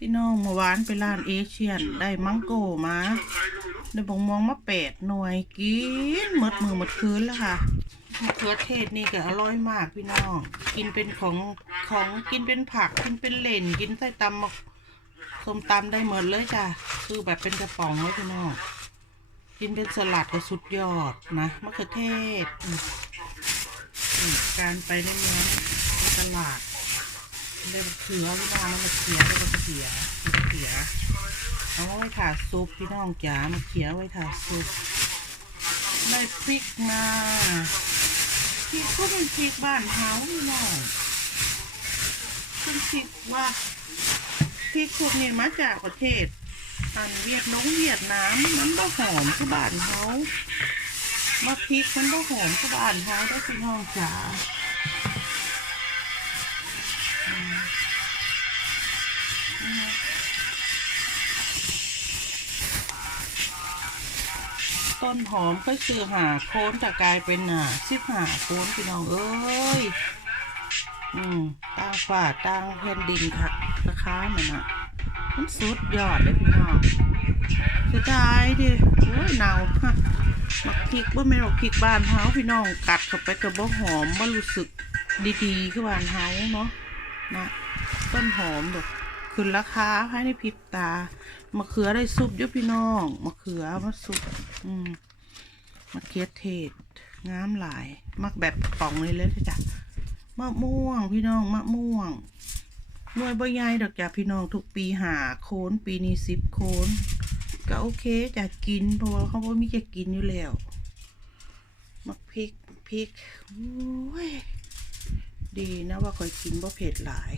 พี่น้องเมื่อวานไปร้านเอเชียน ได้มังโกมาได้บงมองมาแปดหน่วยกินหมดมือหมดคืนแล้วค่ะมะเขือเทศนี่ก็อร่อยมากพี่น้อง กินเป็นของของกินเป็นผักกินเป็นเหล่นกินใส่ตำมะส้มตำได้หมดเลยจ้ะคือแบบเป็นกระป๋องเลยพี่น้องกินเป็นสลัดก็สุดยอดนะมะเขือเทศ การไปเล่นน้ำในตลาด ได้มะเขือพี่น้องมะเขือได้มะเขือมะเขือเอาไว้ถาซุปพี่น้องจ๋ามะเขือไว้ถาซุปได้พริกมาพริกก็เป็นพริกบ้านเฮาพี่น้องเป็นพริกว่าพริกพวกนี้มาจากประเทศอันเวียดนงเวียดนามมันบ่หอมคือบ้านเฮามาพริกมันบ่หอมคือบ้านเฮาได้พี่น้องจ๋า ต้นหอมค่อยซื้อหาโคนแต่กลายเป็นหนาสิบหาโคนพี่น้องเอ้ย อืมตั้งฝ่าตั้งแผ่นดินค่ะราคามันอะ มันสุดยอดเลยพี่น้องเสียดายดิโอ้ยหนาวฮะมักพริกว่าไม่หรอกพริกบ้านเฮาพี่น้องกัดเข้าไปกับบ่หอมบ่รู้สึกดีๆคือบ้านเฮาเนาะนะต้นหอมแบบ ขึ้นราคาให้ในพริบตามะเขือได้ซุปยอะพี่น้องมะเขือมาซุปอืมมะเขือเทศงามหลาย มักแบบป่องเลยเลยจ้ะมะม่วงพี่น้องมะม่วงหน่วยใบใหญ่ดอกจ้ะพี่น้องทุกปีหาโคนปีนี้สิบโคนก็โอเคจะกินเพราะว่าเขาบ่มีจะกินอยู่แล้วมักพริกพริกโอ้ยดีนะว่าคอยกินบ่เผ็ดหลาย